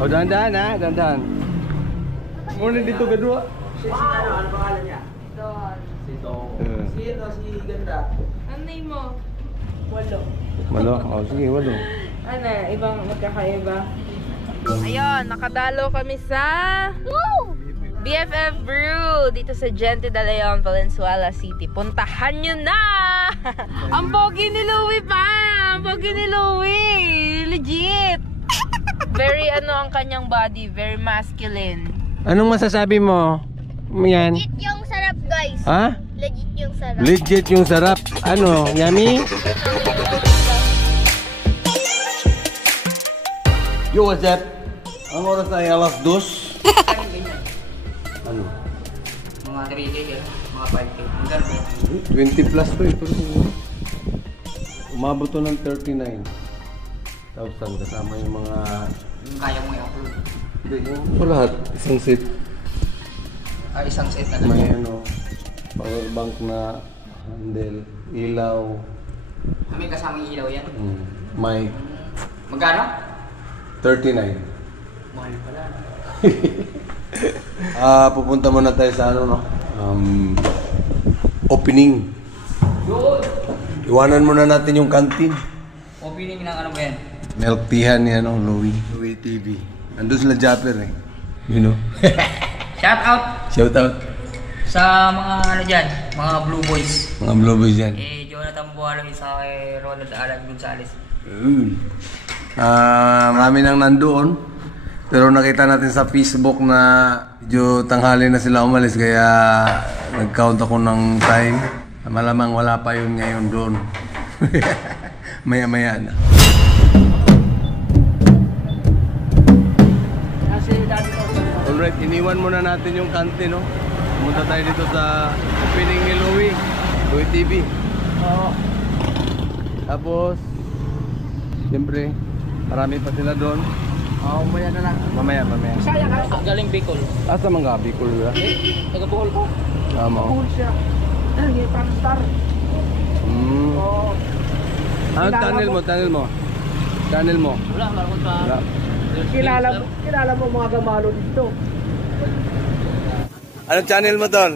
Oh, dahan-dahan ha, dahan-dahan. Morning dito gadua. Ano pangalan niya? Si Ganda. Ano name mo? Walo. Malo, oh sige, walo. Ano, ibang magkakaiba. Ayun, nakadalo kami sa BFF Brew dito sa Gente de Leon, Valenzuela City. Puntahan nyo na! Ang pogi ni Louie pa! Ang pogi ni Louie! Legit! Very ano ang kanyang body, very masculine. Anong masasabi mo? Yan. Legit yung sarap, guys. Ha? Legit yung sarap. Legit yung sarap. Ano? Yummy? Yo, what's up? Ang oras na ay alas 2. Ano? Mga 3K, mga 5K. 20 plus to eh. Pero umabot to ng 39,000 kasama yung mga... Yung kaya mo i-upload. Hindi, yung lahat. Isang set. Isang set na lang. May ano, power bank na handle, ilaw. May kasamang ilaw yan. Mic. Magkano? 39. Mahal pala. Pupunta muna tayo sa ano, no? Opening. Iwanan muna natin yung canteen. Opening ng ano ba yan? Milk teahan ni ano, Louie TV. Andun sila Japper eh. You know? Shout out Shout out. sa mga ano dyan, mga Blue Boys. Mga Blue Boys yan. Jonathan Bualo, isa kay Ronald Alan Gonzales. Marami nang nandoon. Pero nakita natin sa Facebook na medyo tanghali na sila umalis kaya nag-count ako ng time. Malamang wala pa yun ngayon doon. Maya-maya na. Alright, iniwan muna natin yung kantin, no? Pumunta tayo dito sa opening ni Louie TV. Tapos, siyempre, marami pa sila doon. Umaya na lang. Mamaya. Saya ka? Galing Bicol. Asa mga Bicol ba? Taga Bohol ko. Tama. Bohol siya. Hindi, Star. Ang channel mo? Wala, maroon pa. Wala. Kilala mo mga gamalo dito. Anong channel mo doon?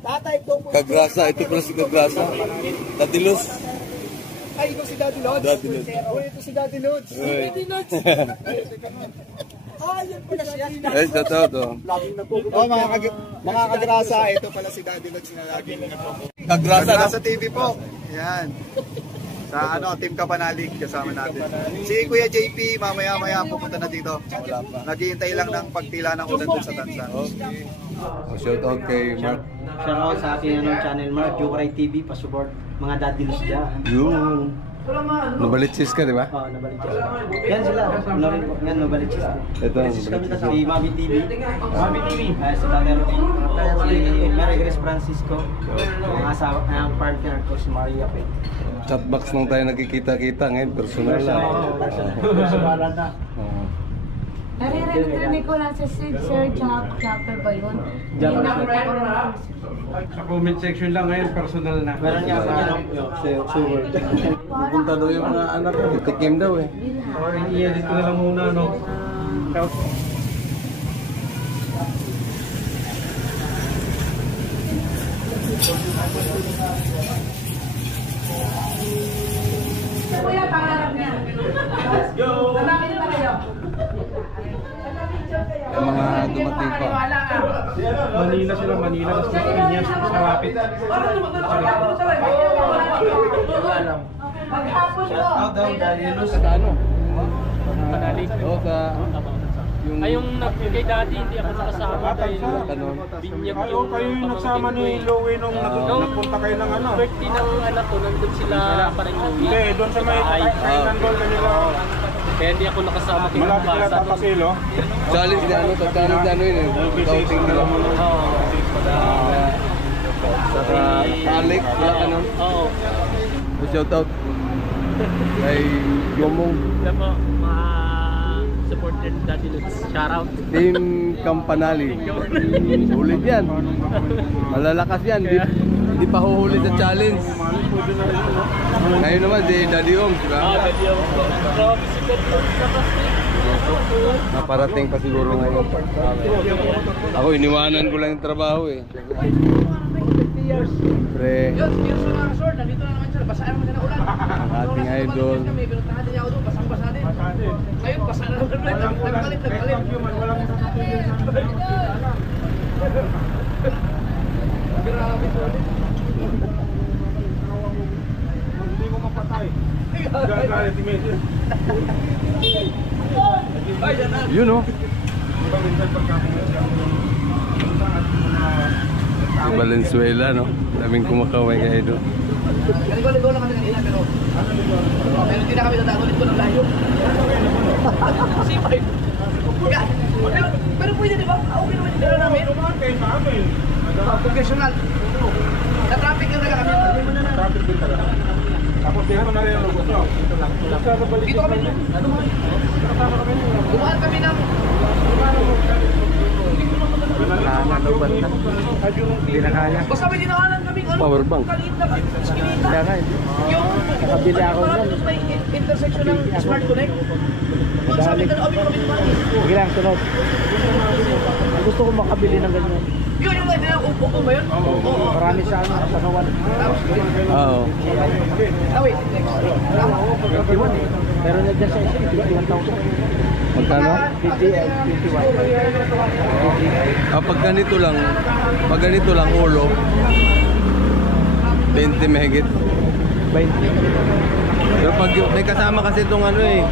Tatay ko po. Kagrasa, ito pala si Kagrasa. Tatilos. Ay, ito si Daddy Lods. Daddy Lods. Ito si Daddy Lods. Daddy Lods. Yan pala siya. Ay, totoo to. Mga kagrasa, ito pala si Daddy Lods na laging Kagrasa, Kagrasa TV po. Yan. Sa Team Kapanalig kasama natin. Si Kuya JP mamaya-maya pupunta na dito. Naghihintay lang ng pagtila ng ulan dun sa Tansan. Okay. Shout out kay Mark. Shout out sa aking channel Mark, Jokeray TV, pa-support mga daddy loss dyan. Yung Nobalichis ka, di ba? Oo, Nobalichis. Yan sila. Yan, Nobalichis. Ito ang Nobalichis. Si Mami TV. Si Tatay Ruby. Si Mary Grace Francisco. Ang asawa, ang partner ko si Maria Pe. Chatbox nung tayo nagkikita-kita ngayon, personal lang. Personal na. Naririnig ko lang sa Sir Chopper ba yun? Sa comment section lang ngayon, personal na. Meron niya ako niya, super. Pupunta daw yung mga anak ko, tikim daw eh. I-edit ko na lang muna, no? Kuya, pangarap niya. Lalaki na kayo. Yung mga dumating pa. Manila sila, Manila. Mas Piñas, mas malapit. Maghapon po. Sa ano? Panalig. Oo, sa... Ay, yung kay daddy, hindi ako nakasama dahil binyag yung Kayo yung nagsama ni Louie nung nagpunta kayo ng ano? birthday ng anak ko, nandun sila parang Louie. Hindi, doon sa may nandun kanila. Kaya hindi ako nakasama kay Malapit sila Tapasilo. Challenge na ano, challenge na ano yun eh. Counting nila. Sa Alec, wala ka nun? Oo. Shout out kay Yomong. Kaya po, mga supporter daddy Lutz. Shoutout. Team Campanali. Ulit yan. Malalakas yan. Di pa huhuli sa challenge. Ngayon naman, di Daddy Oms, di ba? Daddy Oms po. Grabe si Daddy Oms na kasi. Naparating pa siguro ngayon. Ako, iniwanan ko lang yung trabaho eh. Siyempre, ang ating idol. Yun o. Sa Valenzuela, no? Daming kumakaway kayo doon. Ligo lang kami kanina pero hindi na kami tatagulit ko ng layo. C5. Pero pwede di ba? Okay naman yung dala namin. Professional. Sa traffic yung dala kami. Traffic din talaga. Tapos dito na rin ang lugot nyo. Dito kami. Dumaan kami ng... Hindi na kaya. Basta may dinakanan kami Power bank. Kaliit na skinita. Yung Nakabili ako dyan. May intersection ng Smart Connect. Doon sabi ka na kami dumaan. Sige lang, sunod. Gusto ko makabili ng ganyan. Yun yung idea. Upo ba yun? Oo. Marami sa ano, sa kawan. Oo. Wait. Pero nandiyan sa isa, 51,000. Magkano? 51. Pag ganito lang ulo, 20 megit. 20. Pero pag may kasama kasi itong ano eh,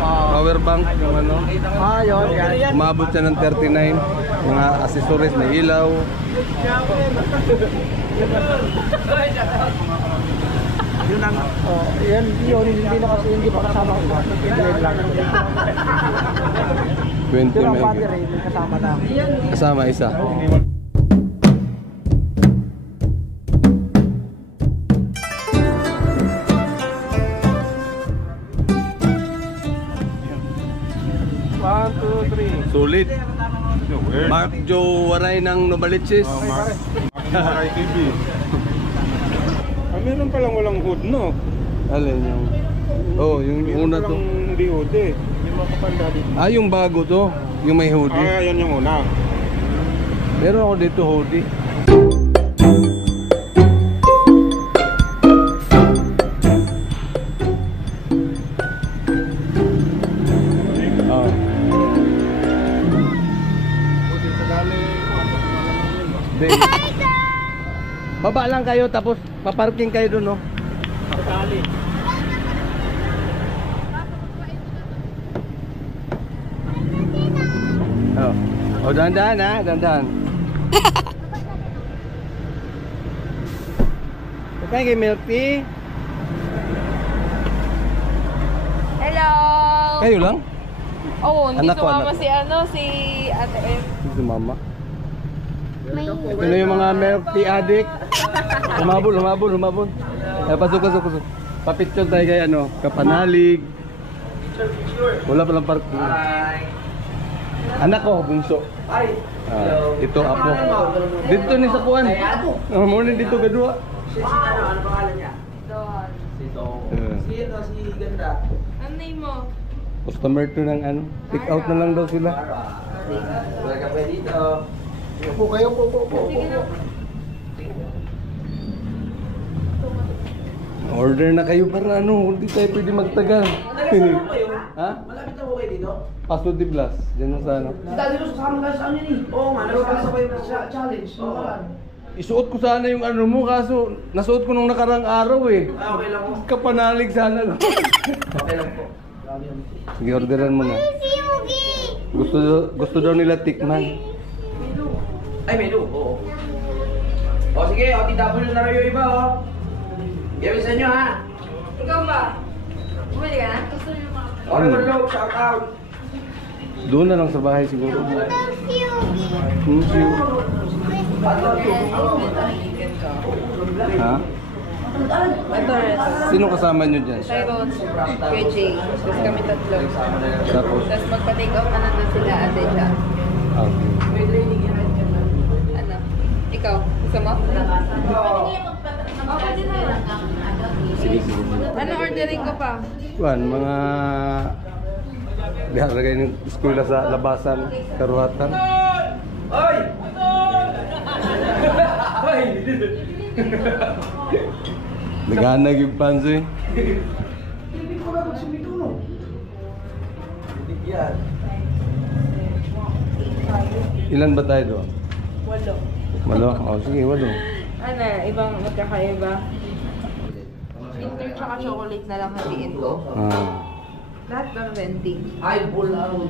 power bank, yung ano, Yun. umabot siya ng 39. Mga accessories, may ilaw. Yun ang, yun, hindi na kasi, hindi pa kasama ko. Yun lang. 20 Pero ang megit. battery, may kasama na. Kasama isa. Sulit. Mark Joe Waray ng Novaliches. Maray TV. Meron palang walang hood, no? Alin yung... Oh, yung una to. Hindi hood eh. Yung mga kapanda dito. Ah, yung bago to. Yung may hoodie. Yan yung una. Meron ako dito hoodie. Oh. Hindi. Baba lang kayo tapos paparking kayo doon, no? Sakali. Oh. Oh, dahan-dahan ha, dahan-dahan. Okay, kay Milk Tea. Hello! Kayo lang? Oo, hindi Anak ko, sumama anak ko. si Ate M. Si Mama. Ito na yung mga Milk Tea addict. Humabol. Pasok. Papicture tayo kay ano, Kapanalig. Wala palang parking. Anak ko, bunso. Ito apo. Dito ni sa kuan. Muna dito gadua. Ano pangalan niya? Doon. Si Ganda. Ano name mo? Customer to ng ano, pick out na lang daw sila. Wala ka pwede dito. Upo kayo, upo. Order na kayo para ano, hindi tayo pwede magtagal. Ha? Malapit na po kayo dito? Paso de Blas, dyan sa ano. Si Daddy Luz, kasama ka sa ano yun eh. Oo nga, nagkakasa kayo sa challenge. Isuot ko sana yung ano mo, kaso nasuot ko nung nakarang araw eh. Okay lang po. Kapanalig sana. Okay lang po. Sige, orderan mo na. Gusto daw nila tikman. Ay, menu. Oo. O sige, OTW na rin yung iba o. Gawin sa inyo ha. Ikaw ba? Bumili ka na? Order low, shout out. Doon na lang sa bahay siguro. Ha? Ito. Sino kasama nyo dyan? Tyrone, Kuya Jay. Tapos kami tatlo. Tapos? Tapos magpa-take out na nandun sila ate siya. Okay. Ano? Ikaw? Gusto mo? Sige. ordering ko pa. Kuan, mga diha lagay ng eskwela sa labasan, karuhatan. Ay! Ay! Naghanag yung pansoy. Ilan ba tayo doon? 8. Walo? Oh, sige, 8. Ano, ibang magkakaiba? Inter tsaka chocolate na lang hatiin ko. Lahat ba vending? Ay, bulaw.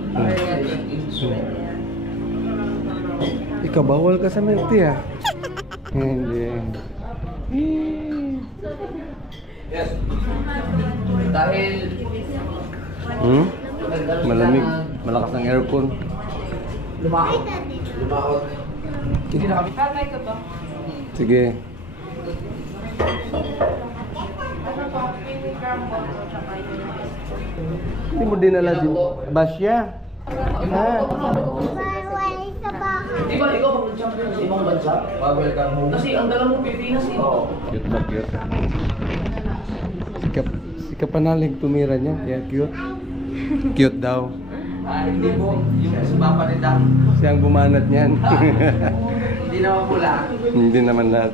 Ikaw, bawal ka sa milk tea, ah. Hindi. Yes. Dahil Malamig. Malakas ang aircon. lumaot. Hindi na kami. Tatay ka ba? Sige. Ano pa? Mini crumble tsaka yun. Hindi mo dinala si Basya. Ha? Bawal sa bahay. Di ba ikaw mag-champion sa ibang bansa? Welcome home. Kasi ang dala mo Pilipinas eh. Cute ba, cute? Si Kapanalig tumira niya. Kaya cute. Cute daw. Hindi po. Yung sa papa ni Dam. Siya ang bumanat niyan. Hindi naman pula. Hindi naman lahat.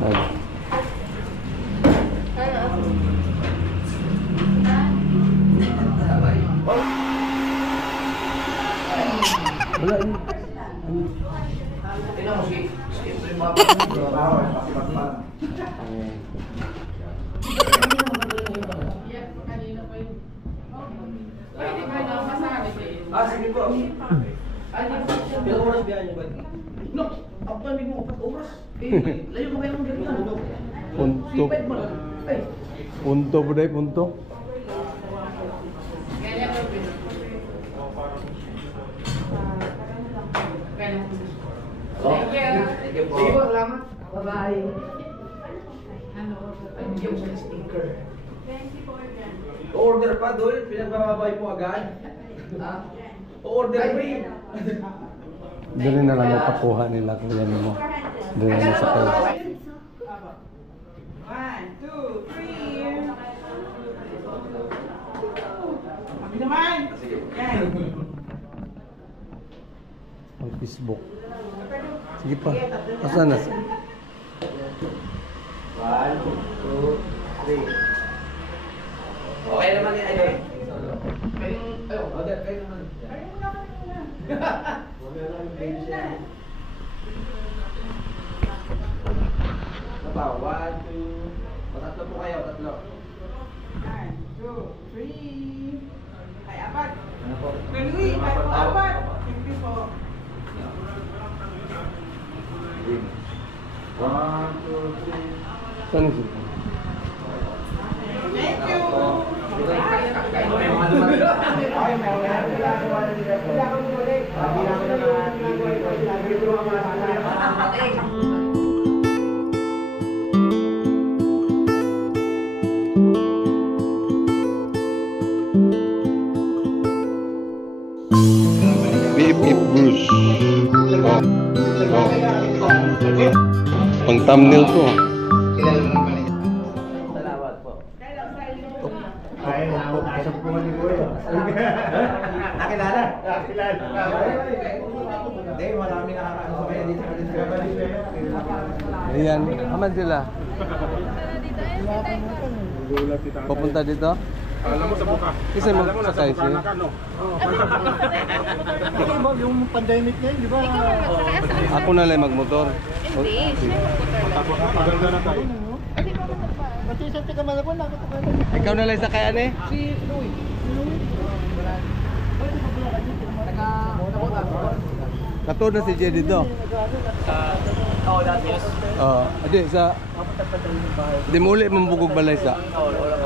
Ano? Wala yun. Tingnan mo si sige po. Ilang oras biyahe niyo ba? No, ako tayo mo 4 oras. Layo mo kayo ng ganito. Punto. Punto po dahil, punto. Thank you po. Sige po, salamat. Bye-bye. Ay, bigyan mo sa sticker. Order pa, Dol. Pinagbababay po agad. Order pa rin. Dali na lang mapakuha nila kung yan mo. Dali na sa kayo. 1, 2, 3. Kami naman. Yan. Ang Facebook. Sige pa. Asan na? 1, 2, 3. Okay naman yan, Idol. Order kayo naman. Apa? 1, 2. Tatlo po kayo, tatlo. 1, 2, 3. Ay, apat. Ano po? Louie, ay po, apat. Thank you po. 1, 2, 3. Saan yung cellphone? Thank you. Beep Beep Bruce. Pang thumbnail to. Salamat po. Nakilala? Hindi, marami nakakaano sa kanya dito. Ayan. Aman sila. Pupunta dito? Alam mo sa buka. Kasi magsakay siya. Yung pandemic ngayon, di ba? Ako na lang magmotor. Hindi, siya magputar. Maganda na tayo. Pati isang tika malapon, nakita ko. Ikaw na lang sakayan eh. Si Louie. Katulad na si Jay dito. Oo, dati yes. Adi sa di muli mambugog balay sa.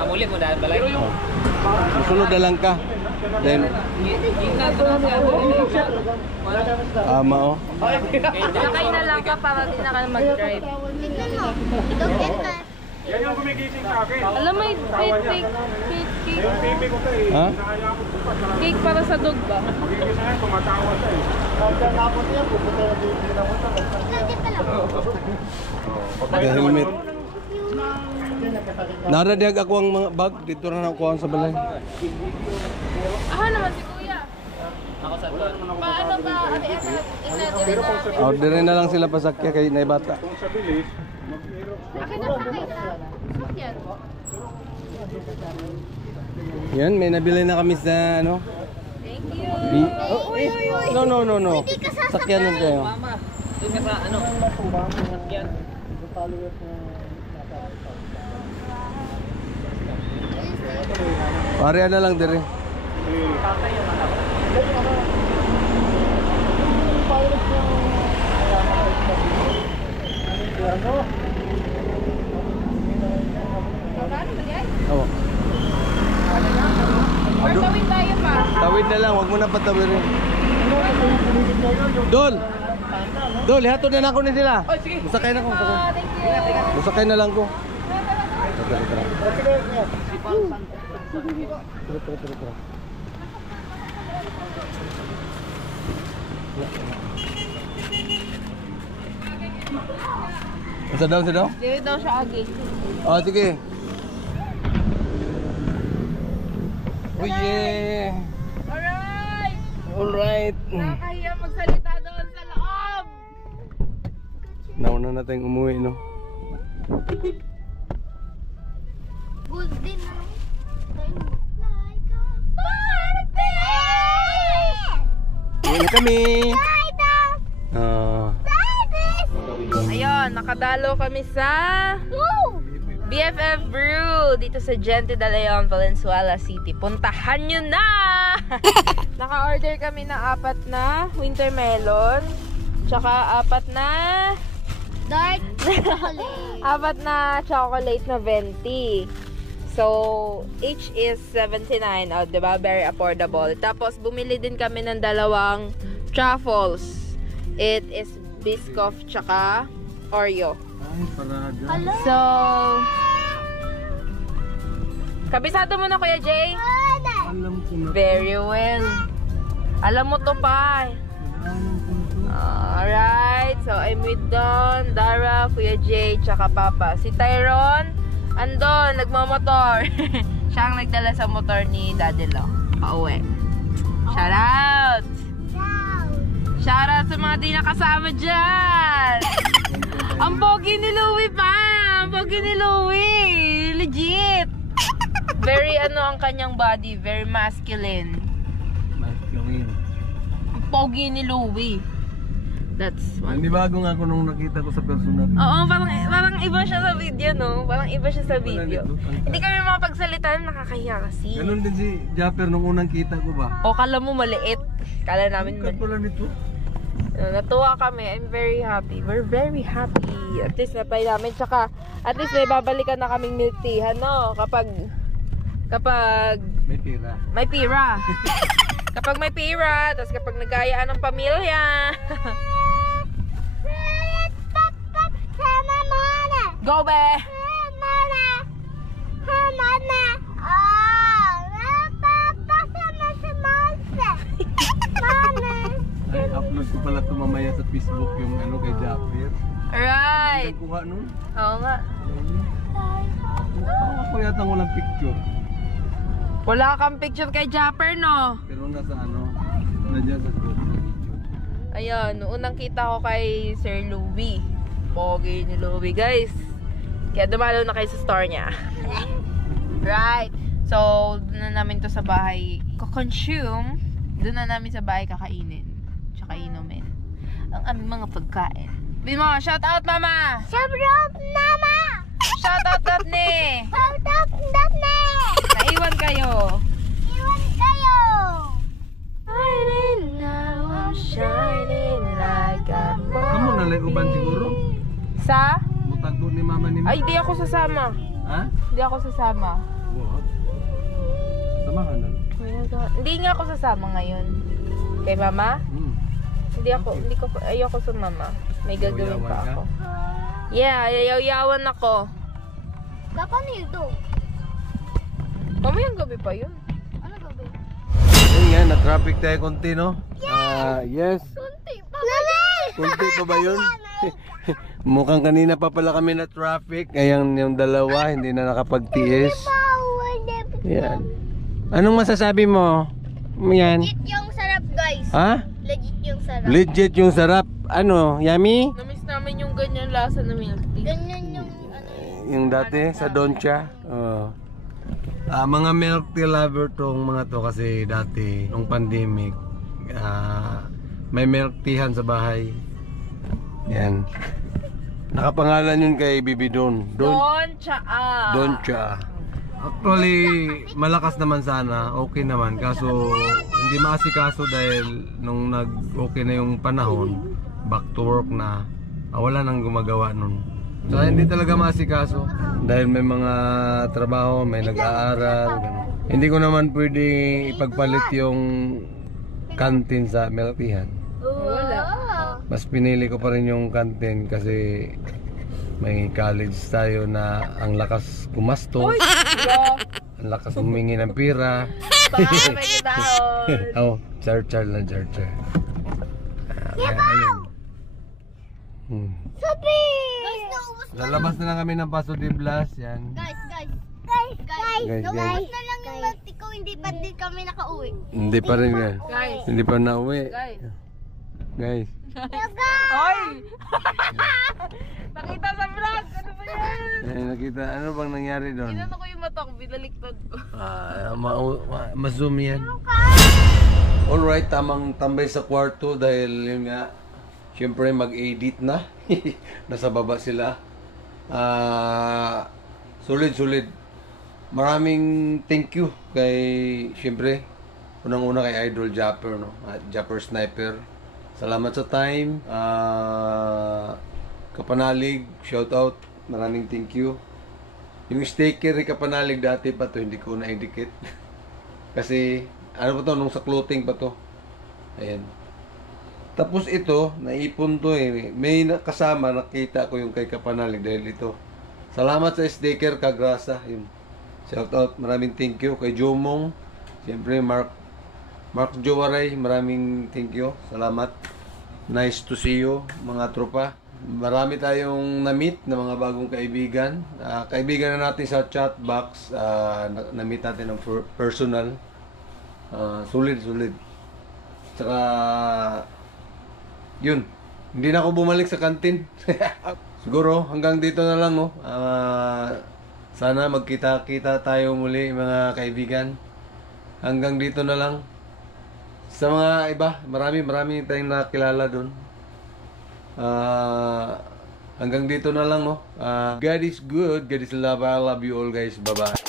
Muli mo dahil balay. Musunod na lang ka. Then mao. Sakay na lang ka para di na ka mag-drive. Tignan mo. Ikaw din ka. Yan yung gumigising sa akin. Alam mo, cake. Yung baby ko kay, Ha? nakaya ako bukas. Cake para sa dog ba? Magigising ngayon, tumatawa siya eh. Ikaw din ka lang. Helmet. Naradyag ako ang mga bag. Dito na nakuha sa balay. Aha naman si Kuya. Paano ba? Orderin na lang sila pasakya kay naibata. Akin na sa kita. Sakyan. Yan, may nabili na kami sa ano. Thank you. No. Sakyanan kayo. Mama, doon ka sa ano? Sakyan. Pareha na lang dire. Paano ba yan? Oo. Or tawid tayo pa? Tawid na lang, wag mo na patawirin. Dol, hatod na ako ni sila. Oh, sige. Musakay na ko. Thank you. Musakay na lang ko. Sa daw. Dito daw siya agi. Oh, sige. Oh yeah. Alright! Alright. Nakakahiya magsalita doon sa loob! Nauna na tayong umuwi, no? Good din na. Like a birthday! Uwi na kami. Like a Ayun, nakadalo kami sa BFF Brew dito sa Gente de Leon, Valenzuela City. Puntahan nyo na! Naka-order kami na 4 na winter melon, tsaka 4 na dark chocolate. 4 na chocolate na venti. So, each is 79. Oh, diba? Very affordable. Tapos, bumili din kami ng 2 truffles. It is Biscoff tsaka Oreo. So, kabisado mo na, Kuya Jay? Alam ko na. Very well. Alam mo to pa. Alright. So, I'm with Don, Dara, Kuya Jay, tsaka Papa. Si Tyron, andon, nagmamotor. Siya ang nagdala sa motor ni Daddy Lo. Pauwi. Shout out! Shout out sa mga di nakasama dyan! Ang pogi ni Louie pa! Ang pogi ni Louie! Legit! Very ang kanyang body. Very masculine. Masculine. Ang pogi ni Louie. That's one. Hindi bago nga ako nung nakita ko sa personal. Oo, parang iba siya sa video, no? Parang iba siya sa video. Hindi kami makapagsalita, nakakahiya kasi. Ganun din si Japper nung unang kita ko ba? O, kala mo maliit. Kala namin Kat pala nito. Natuwa kami. I'm very happy. We're very happy. At least natry namin. Tsaka, at least may babalikan na kaming milk tea, no? Kapag May pira. may pira. Kapag may pira, tapos kapag nagkayaan ng pamilya. Go, be! Ay, upload ko pala ito mamaya sa Facebook yung ano kay Japper. Alright! Kuha nun. Oo nga. Ako yata walang picture. Wala kang picture kay Japper, no? Pero nasa ano, nandiyan sa video. Ayan, unang kita ko kay Sir Louie. Pogi ni Louie, guys. Kaya dumalo na kayo sa store niya. Right. So, doon na namin to sa bahay consume. Doon na namin sa bahay kakainin. Tsaka inumin. Ang aming mga pagkain. Bimo, shout out, Mama! Shout out, Mama! Shout out, Daphne! Shout out, Daphne! Naiwan kayo. Iwan kayo! Shining now, I'm shining like a Kamu nalay uban siguro? Sa? Mutagbo ni mama ni Ay, di ako sasama. Ha? Hindi ako sasama. What? Samahan na. Hindi nga ako sasama ngayon. Kay Mama? Ayoko sumama. May gagawin pa ako. Yeah, yayaw-yawan ako. Dapat nito. Mamayang gabi pa yun. Ano gabi? Ayun nga, na-traffic tayo konti, no? Yes. Kunti pa. Nanay! Konti pa ba yun? Mukhang kanina pa pala kami na traffic. Ayan yung dalawa, hindi na nakapagtiis. Yan. Anong masasabi mo? Yan. Legit yung sarap, guys. Ha? Legit yung sarap. Legit yung sarap. Ano? Yummy? Namiss namin yung ganyan lasa na milk tea. Ganyan yung Yung dati sa Doncha. Mga milk tea lover tong mga to kasi dati nung pandemic may milk teahan sa bahay. Yan. Nakapangalan yun kay Bibi Don. Doncha. Doncha. Actually, malakas naman sana. Okay naman. Kaso hindi maasikaso dahil nung nag-okay na yung panahon, back to work na, wala nang gumagawa nun. So hindi talaga maasikaso dahil may mga trabaho, may nag-aaral, ganun. Hindi ko naman pwede ipagpalit yung kantin sa milk teahan. Wala. Mas pinili ko pa rin yung kantin kasi may college tayo na ang lakas kumastos, ang lakas humingi ng pira. Baka may kitahon. Char lang, char. Ayun. Sabi! Guys, naubos na. Lalabas na lang kami ng Paso de Blas, yan. Guys. Guys. Naubos na lang yung milk tea ko, hindi pa din kami nakauwi. Hindi pa rin yan. Guys. Hindi pa nauwi. Guys. Guys. Oy! Nakita sa vlog! Ano ba yan? Nakita, ano bang nangyari doon? Inano ko yung mata ko, binaliktad ko. Ma-zoom yan. Alright, tamang tambay sa kwarto dahil yun nga, syempre mag-edit na. Nasa baba sila. Solid. Maraming thank you kay, syempre, unang-una kay Idol Japper, no? Japper Sniper. Salamat sa time. Kapanalig, shout out. Maraming thank you. Yung sticker ni Kapanalig dati pa to, hindi ko na-indicate. Kasi, ano pa to, nung sa clothing pa to. Ayan. Tapos ito, naipon to eh. May kasama, nakita ko yung kay Kapanalig dahil ito. Salamat sa sticker, Kagrasa. Yun. Shout out, maraming thank you. Kay Jomong, siyempre Mark Jowaray, maraming thank you. Salamat. Nice to see you, mga tropa. Marami tayong na-meet na mga bagong kaibigan. Kaibigan na natin sa chat box. Na-meet natin ng personal. Solid. Tsaka, yun. Hindi na ako bumalik sa kantin. Siguro, hanggang dito na lang, no? Sana magkita-kita tayo muli, mga kaibigan. Hanggang dito na lang. Sa mga iba, marami tayong nakilala doon. Hanggang dito na lang, no? God is good. God is love. I love you all, guys. Bye-bye.